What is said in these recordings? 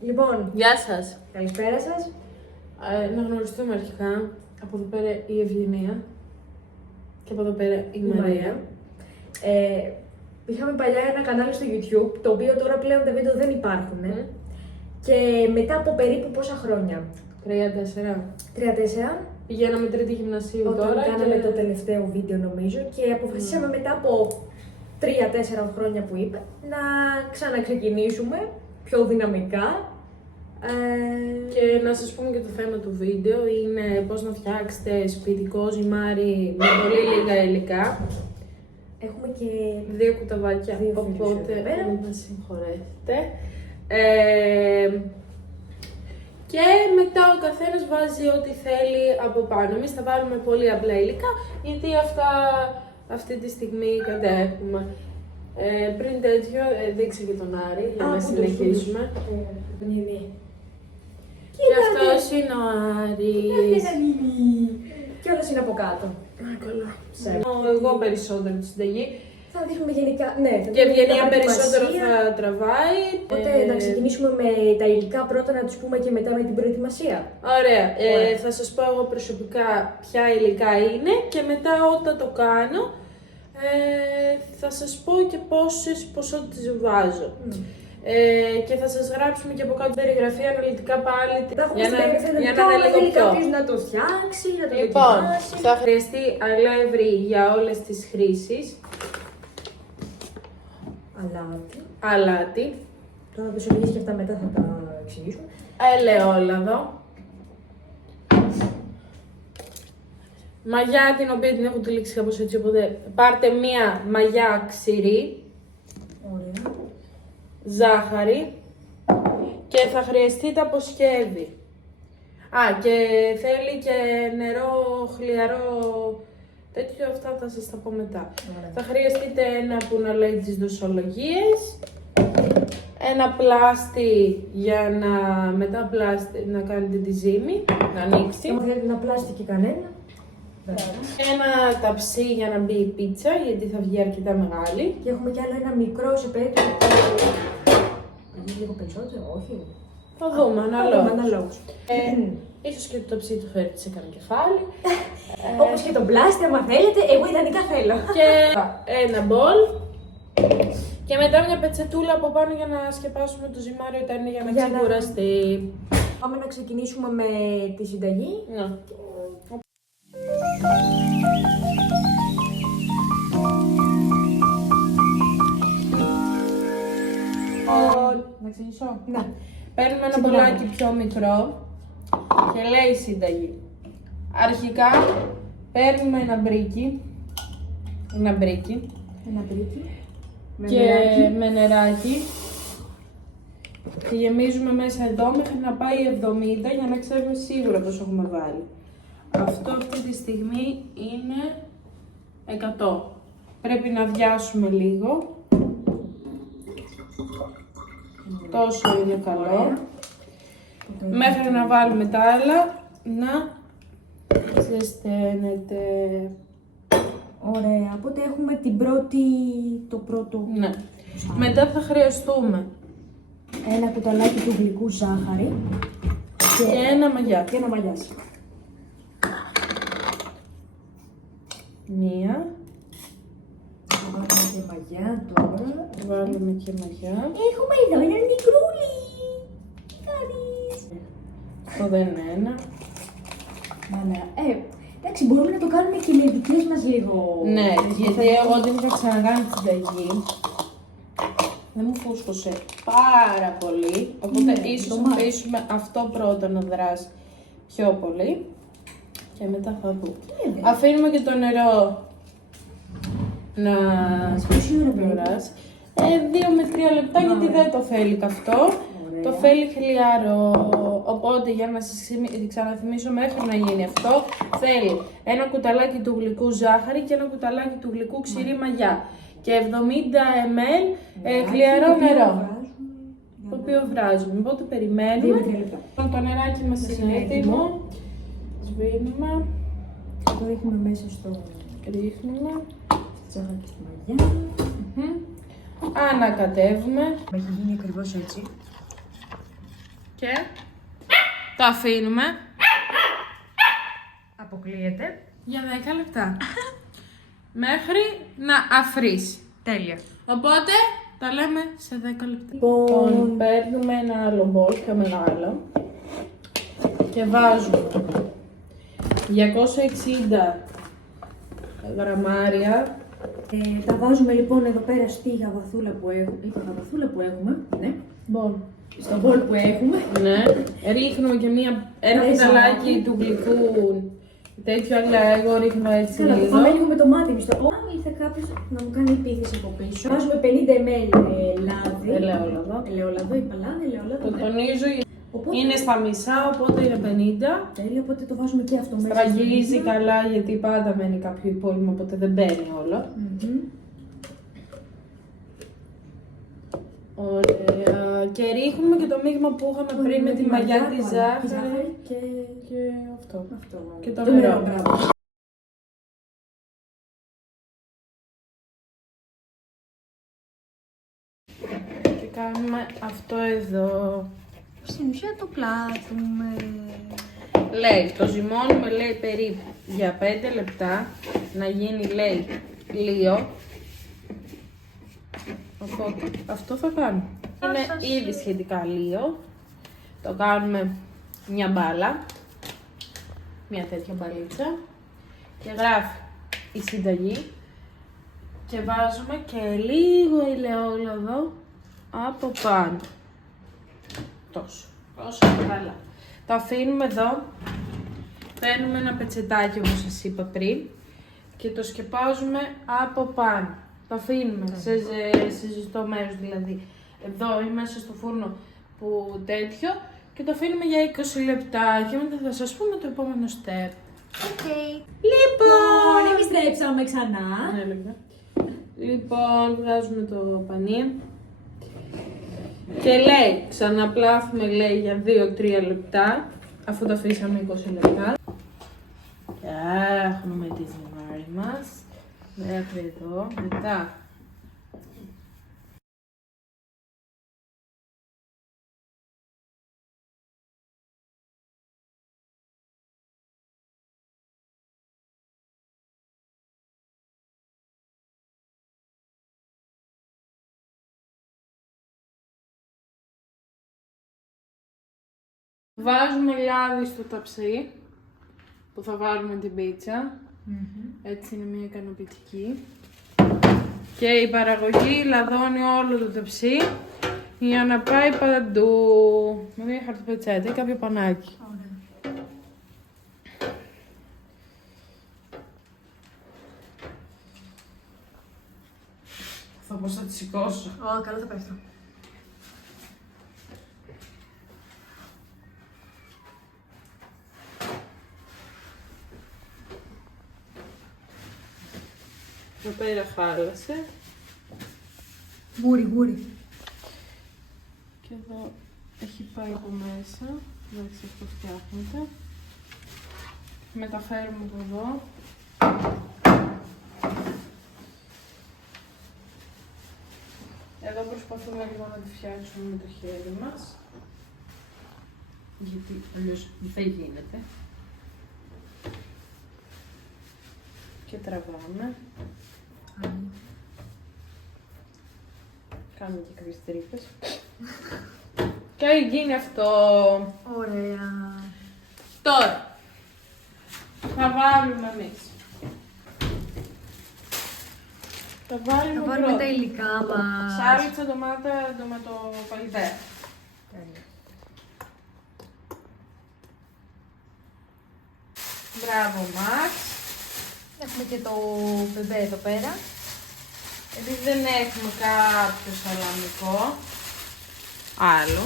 Λοιπόν, Γεια σας. καλησπέρα σας. Να γνωριστούμε αρχικά. Από εδώ πέρα η Ευγενία και από εδώ πέρα η Μαρία. Είχαμε παλιά ένα κανάλι στο YouTube, το οποίο τώρα πλέον τα βίντεο δεν υπάρχουν. Και μετά από περίπου πόσα χρόνια, 3-4. 3-4, Πηγαίναμε τρίτη γυμνασίου όταν τώρα. κάναμε και... το τελευταίο βίντεο νομίζω και αποφασίσαμε μετά από 3-4 χρόνια που είπε να ξαναξεκινήσουμε πιο δυναμικά. Και να σας πούμε και το θέμα του βίντεο είναι πώς να φτιάξετε σπιτικό ζυμάρι με πολύ λίγα υλικά. Έχουμε και 2 κουταβάκια, Δύο φίλους οπότε εδώ πέρα. μην μας συγχωρέσετε. Και μετά ο καθένας βάζει ό,τι θέλει από πάνω. Εμείς θα βάλουμε πολύ απλά υλικά, γιατί αυτά αυτή τη στιγμή κατέχουμε. Πριν τέτοιο, δείξε και τον Άρη για να συνεχίσουμε. Και αυτός είναι ο Άρης. Και όλος είναι από κάτω. Καλά. Εγώ περισσότερο τη συνταγή. Θα δείχνουμε γενικά, ναι. Και η Ευγενία την περισσότερο προετοιμασία. θα τραβάει. Οπότε να ξεκινήσουμε με τα υλικά πρώτα, να τους πούμε και μετά με την προετοιμασία. Ωραία. Θα σας πω εγώ προσωπικά ποια υλικά είναι και μετά όταν το κάνω θα σας πω και πόσες ποσότητες βάζω. Και θα σας γράψουμε και από κάτω περιγραφή αναλυτικά πάλι για να είναι λίγο πιο. Κάποιος να το φτιάξει, να το Λοιπόν, ετοιμάσει. θα χρειαστεί αλεύρι για όλες τις χρήσεις, αλάτι, Τώρα τους εξηγήσει και αυτά μετά θα τα εξηγήσουμε. ελαιόλαδο, μαγιά την οποία την έχω τυλίξει κάπως έτσι, οπότε πάρτε μία μαγιά ξηρή, Ωραία. ζάχαρη και θα χρειαστείτε από σκεύη. Και θέλει και νερό χλιαρό, τέτοιο, αυτά θα σας τα πω μετά. Ωραία. Θα χρειαστείτε ένα που να λέει τις δοσολογίες, ένα πλάστη για να μετά πλάστη να κάνετε τη ζύμη, να ανοίξει. Αν θέλετε να πλάσετε και κανένα. Ένα ταψί για να μπει η πίτσα, γιατί θα βγει αρκετά μεγάλη. Και έχουμε κι άλλο ένα μικρό σε περίπτωση που. Λίγο περισσότερο, όχι. Θα δούμε, αναλόγως. Αναλόγως. Ίσως και το ταψί του φέρετε σε κανένα κεφάλι. Όπως και το πλάστη, άμα θέλετε, εγώ ιδανικά θέλω. Και ένα μπολ. Και μετά μια πετσετούλα από πάνω για να σκεπάσουμε το ζυμάρι όταν είναι για να ξεκουραστεί. Πάμε να ξεκινήσουμε με τη συνταγή. Να. Να ξεκινήσω. Ναι. Παίρνουμε ένα μπολάκι πιο μικρό και λέει η σύνταγη. Αρχικά παίρνουμε ένα μπρίκι. Ένα μπρίκι. Και με νεράκι. Και γεμίζουμε μέσα εδώ μέχρι να πάει 70 για να ξέρουμε σίγουρα πόσο έχουμε βάλει. Αυτό αυτή τη στιγμή είναι 100. Πρέπει να βιάσουμε λίγο. Τόσο είναι καλό. Μέχρι να βάλουμε τα άλλα, να ζεσταίνεται. Ωραία, οπότε έχουμε το πρώτο. Ναι. Μετά θα χρειαστούμε Ένα κουταλάκι του γλυκού ζάχαρη και ένα μαγιά. και ένα μαγιάς. Μία. Θα βάλουμε και μαγιά τώρα. Βάλουμε και μαγιά. Έχουμε εδώ έναν μικρούλι. Τι κάνεις? Αυτό δεν είναι ένα. Μάνα, εντάξει, μπορούμε να το κάνουμε και με δικές μας λίγο. Ναι, γιατί εγώ όταν είχα ξανακάνει τη συνταγή, δεν μου φούσκωσε πάρα πολύ, οπότε ίσως θα αφήσουμε αυτό πρώτα να δράσει πιο πολύ και μετά θα δούμε. Αφήνουμε και το νερό να περάσει. 2 με 3 λεπτά γιατί δεν το θέλει καυτό. Το θέλει χλιαρό, οπότε για να σας ξαναθυμίσω μέχρι να γίνει αυτό, θέλει ένα κουταλάκι του γλυκού ζάχαρη και ένα κουταλάκι του γλυκού ξηρή μαγιά και 70 ml χλιαρό νερό, το οποίο βράζουμε. Οπότε περιμένουμε. Το νεράκι μας είναι έτοιμο. Σβήνουμε. Το ρίχνουμε μέσα στο Ρίχνουμε. ζάχαρη και στη μαγιά. Ανακατεύουμε. Έχει γίνει ακριβώς έτσι. Και το αφήνουμε Αποκλείεται. για 10 λεπτά. Μέχρι να αφρίσει. Τέλεια. Οπότε τα λέμε σε 10 λεπτά. Λοιπόν, Παίρνουμε ένα άλλο μπολ πιο μεγάλο και βάζουμε 260 γραμμάρια. τα βάζουμε λοιπόν εδώ πέρα στη γαβαθούλα που έχουμε. Ή τη γαβαθούλα που έχουμε. Ναι. Μπολ. Στο μπολ που έχουμε. Ναι, ρίχνουμε και ένα κουταλάκι του γλυκού τέτοιο, αλλά εγώ ρίχνω έτσι Καλά, λίγο. πάμε λίγο με το μάτι μισθό. Αν ήρθε κάποιο να μου κάνει επίθεση από πίσω. Βάζουμε 50 ml λάδι. Ελαιόλαδο, είπα λάδι, ελαιόλαδο. Το ναι. τονίζω, Οπότε- είναι στα μισά, οπότε είναι 50. Τέλεια, οπότε το βάζουμε και αυτό μέσα. Στραγγίζει καλά γιατί πάντα μένει κάποιο υπόλοιπο, οπότε δεν μπαίνει όλο. Ωραία. Και ρίχνουμε και το μείγμα που είχαμε πριν με τη μαγιά τη ζάχαρη και αυτό. Και το νερό. Μπράβο. Και κάνουμε αυτό εδώ. Στην ουσία το πλάθουμε. Λέει, το ζυμώνουμε λέει περίπου για 5 λεπτά, να γίνει λέει λίγο. Οπότε αυτό θα κάνουμε. Είναι ήδη σχετικά λίγο. Το κάνουμε μια μπάλα, μια τέτοια μπαλίτσα και γράφει η συνταγή και βάζουμε και λίγο ελαιόλαδο από πάνω. Τόσο καλά. Το αφήνουμε εδώ, παίρνουμε ένα πετσετάκι όπως σας είπα πριν και το σκεπάζουμε από πάνω. Το αφήνουμε σε ζεστό μέρος δηλαδή, εδώ ή μέσα στο φούρνο που τέτοιο και το αφήνουμε για 20 λεπτά και μετά θα σας πούμε το επόμενο step. Οκ. Λοιπόν, Επιστρέψαμε ξανά. Λοιπόν, βγάζουμε το πανί και λέει, ξαναπλάθουμε λέει για 2-3 λεπτά αφού το αφήσαμε 20 λεπτά. Και έχουμε τη ζυμάρι μας μέχρι εδώ, μετά βάζουμε λάδι στο ταψί που θα βάλουμε την πίτσα. Έτσι είναι μια ικανοποιητική. Και η παραγωγή λαδώνει όλο το ταψί για να πάει παντού. Με μια χαρτοπετσέτα ή κάποιο πανάκι. Θα πω θα τη σηκώσω. Καλά θα πέφτω. Εδώ πέρα χάλασε. Γούρι. Και εδώ έχει πάει από μέσα. Εντάξει, αυτό φτιάχνεται. Μεταφέρουμε από εδώ. Εδώ προσπαθούμε λίγο να τη φτιάξουμε με το χέρι μας. Γιατί αλλιώς δεν γίνεται. Και τραβάμε. Κάνουμε και κάποιες τρύπες. Και γίνει αυτό. Ωραία. Τώρα θα βάλουμε εμείς. Θα βάλουμε τα υλικά μας. σάλιτσα, ντομάτα, ντοματοπαλιτέρα. Μπράβο, Μαξ. Έχουμε και το μπεμπέ εδώ πέρα. Επειδή δεν έχουμε κάποιο σαλαμικό άλλο,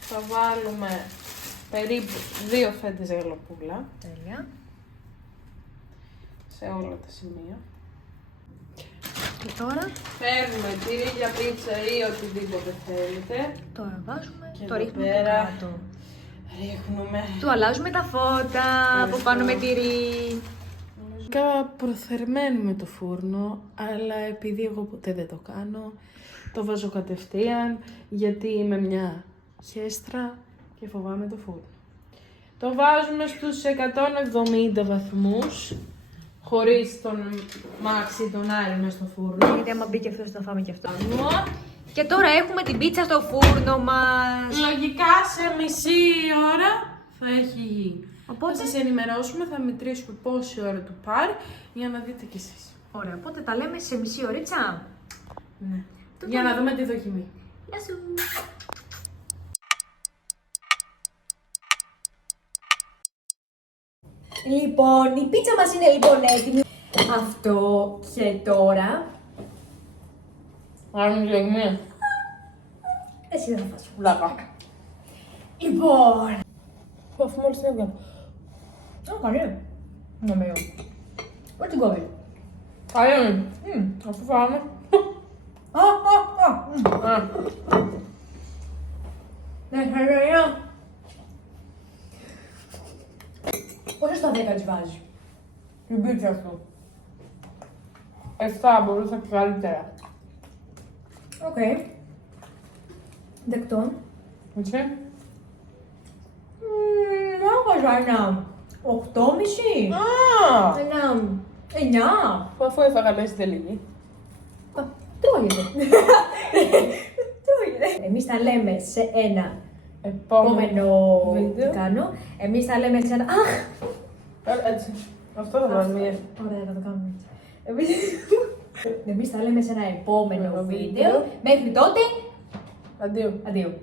θα βάλουμε περίπου 2 φέτες γαλοπούλα. Τέλεια. Σε όλα τα σημεία. Και τώρα, Παίρνουμε τυρί για πίτσα ή οτιδήποτε θέλετε. τώρα βάζουμε, Και το εδώ ρίχνουμε πέρα. κάτω. Ρίχνουμε. Του αλλάζουμε τα φώτα από πάνω με τυρί. Βασικά προθερμαίνουμε το φούρνο, αλλά επειδή εγώ ποτέ δεν το κάνω, το βάζω κατευθείαν, γιατί είμαι μια χέστρα και φοβάμαι το φούρνο. Το βάζουμε στους 170 βαθμούς, χωρίς τον μάξι τον Άρη μες στο φούρνο. Γιατί άμα μπει και αυτό, θα φάμε και αυτό. Και τώρα έχουμε την πίτσα στο φούρνο μας. Λογικά σε μισή ώρα θα έχει γίνει. Οπότε... Θα σας ενημερώσουμε, θα μετρήσουμε πόση ώρα του πάρει για να δείτε κι εσείς. Ωραία, οπότε τα λέμε σε μισή ωρίτσα. Ναι. Για να δούμε τη δοκιμή. Γεια σου. Λοιπόν, η πίτσα μας είναι λοιπόν έτοιμη. Αυτό και τώρα... Άρα είναι δοκιμή. Εσύ δεν θα φας. Βλάκα. Λοιπόν... Αφού μόλις την έβγαλα. Καλή. Νομίζω. Ό,τι την κόβει. Καλή είναι. Αφού φάμε. Ναι, χαρά. Πόσο στα 10 της βάζεις? Την πίτσα αυτό. 7 μπορούσα και καλύτερα. Οκ. Δεκτό. Έτσι. Άκουσα ένα 8,5. Α! Ένα 9. Αφού έφαγα λες δεν λίγη. Τρώγεται. Τρώγεται. Εμείς τα λέμε σε ένα επόμενο βίντεο. τι κάνω. Εμείς τα λέμε σε ένα... Αχ! Έτσι. Αυτό θα βάλω μία. Ωραία, θα το κάνουμε έτσι. Εμείς τα λέμε σε ένα επόμενο Επόμενο βίντεο. βίντεο. Μέχρι τότε, Αντίο. αντίο.